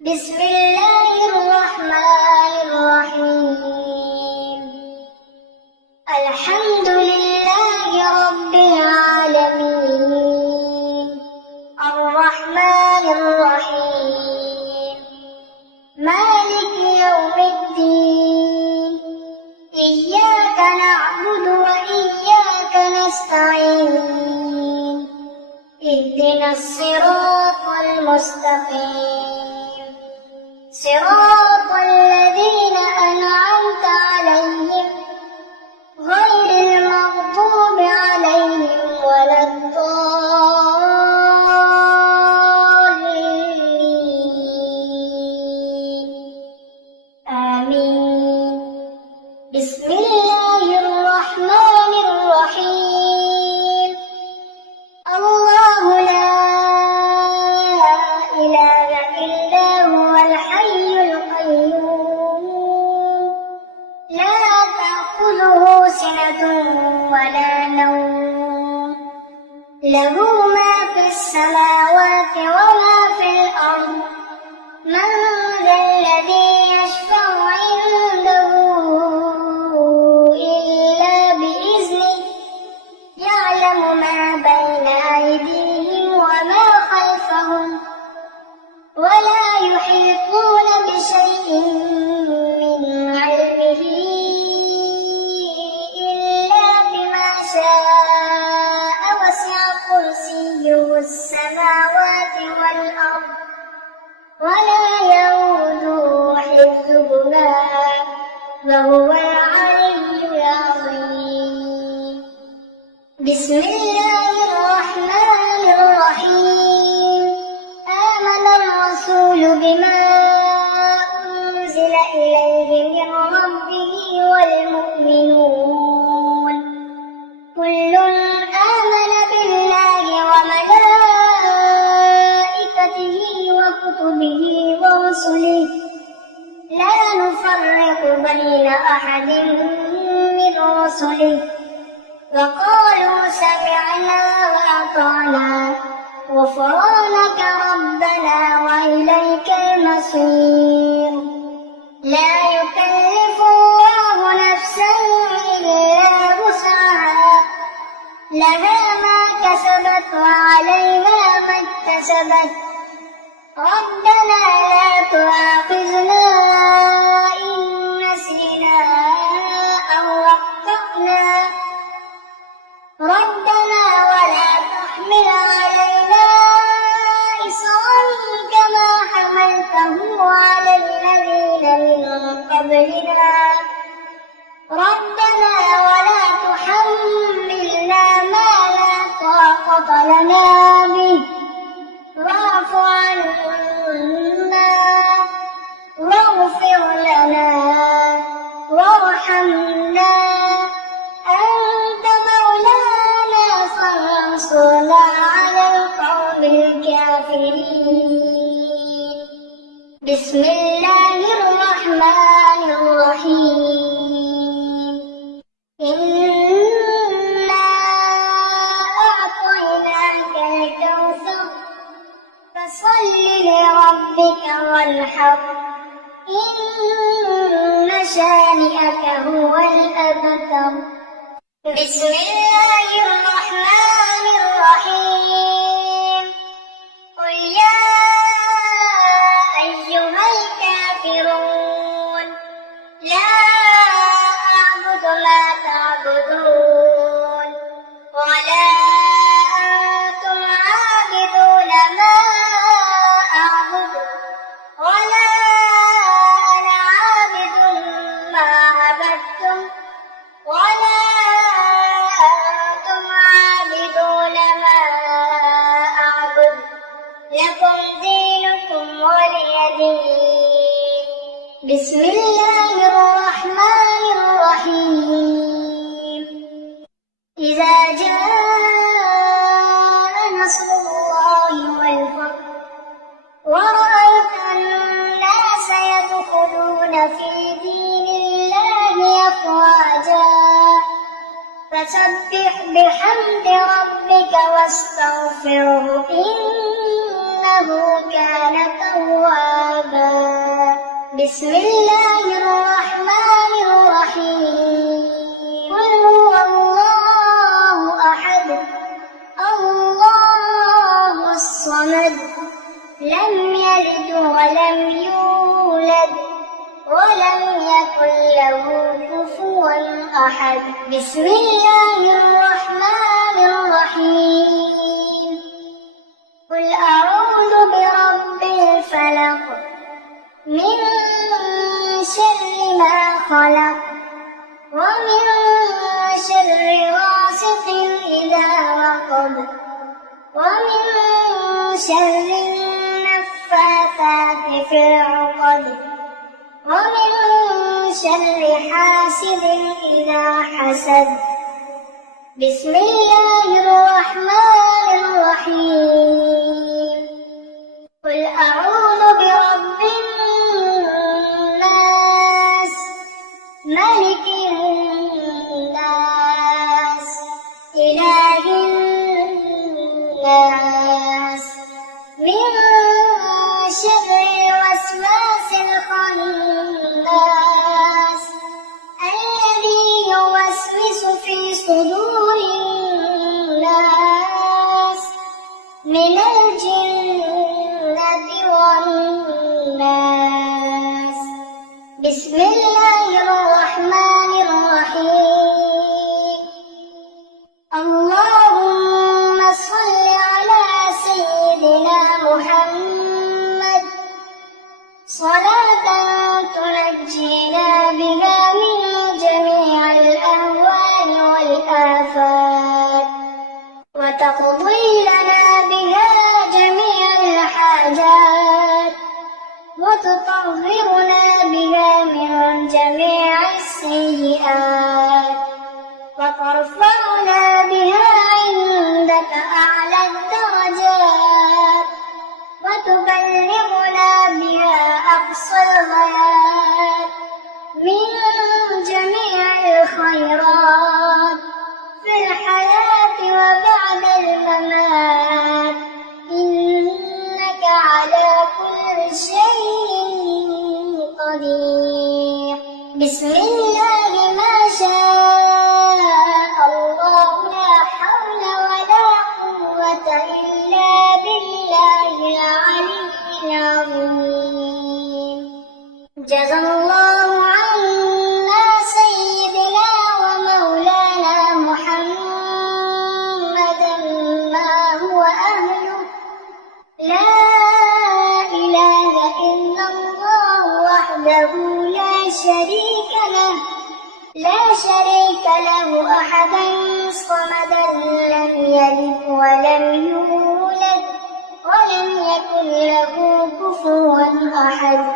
بسم الله الرحمن الرحيم. الحمد لله رب العالمين، الرحمن الرحيم، مالك يوم الدين، إياك نعبد وإياك نستعين، اهدنا الصراط المستقيم، صراط الذين أنعمت عليهم غير المغضوب عليهم ولا الضالين، آمين. بسم الله الرحمن الرحيم. الله لا إله إلا هو الحي القيوم، لا تأخذه سنة ولا نوم، له ما في السماوات وما في الأرض. من ذا الذي يشفع عنده إلا بإذنه، يعلم ما بين أيديهم وما خلفهم، ولا يحيطون بشيء من علمه إلا بما شاء، وسع كرسيه السماوات والأرض، ولا يؤوده حفظهما، وهو العلي العظيم. بسم الله الرحمن الرحيم. آمن الرسول بما أنزل إليه من ربه والمؤمنون، كل آمن بالله وملائكته وكتبه ورسله، لا نفرق بين أحد من رسله، وقالوا سمعنا وأطعنا غفرانك ربنا وإليك المصير. لا يكلف الله نفسا إلا وسعها، لها ما كسبت وعليها ما اكتسبت. ربنا لا تؤاخذنا إن نسينا أو أخطأنا، ربنا ولا تحمل علينا إصرا كما حملته على الذين من قبلنا، ربنا ولا تحملنا ما لا طاقة لنا به، واعف عنا واغفر لنا وارحمنا، أنت مولانا فانصرنا على القوم الكافرين. بسم الله الرحمن الرحيم. إنا أعطيناك الكوثر، فصل لربك وانحر، إن شانئك هو الأبتر. بسم الله الرحمن الرحيم. قل يا أيها الكافرون، لا أعبد ما تعبدون، ولا أنتم عابدون ما أعبد، ولا أنا عابد ما عبدتم، ولا أنتم عابدون ما أعبد، لكم دينكم ولي دين. بسم الله الرحمن الرحيم. إذا جاء نصر الله والفتح، ورأيت الناس يدخلون في دين الله أفواجا، فسبح بحمد ربك واستغفره إنه كان توابا. بسم الله الرحمن الرحيم قل هو الله أحد الله الصمد لم يلد ولم يولد ولم يكن له كفوا أحد بسم الله الرحمن الرحيم قل أعوذ برب الفلق من شر ما خلق ومن شر غاسق إذا وقب ومن شر النفاثات في العقد ومن شر حاسد إذا حسد بسم الله الرحمن الرحيم قل أعوذ برب الناس ملك الناس إله الناس من شر الوسواس الخناس الذي يوسوس في صدور الناس من الجنة والناس بسم الله الرحمن الرحيم اللهم صل على سيدنا محمد صلاة تنجينا بها من جميع الأهوال والآفات وتقضي لنا بها جميع الحاجات وتطهرنا بها من جميع السيئات وترفعنا بها عندك أعلى الدرجات وتبلغنا بها أقصى الغايات من جميع الخيرات في الحياة وبعد الممات إنك على كل شيء قدير بسم الله ما شاء الله لا حول ولا قوة إلا بالله العلي العظيم جزا الله عنا سيدنا ومولانا محمدا ما هو أهله لا إله إلا الله وحده لا شريك له أحدا صمدا لم يلد ولم يولد ولم يكن له كفوا أحد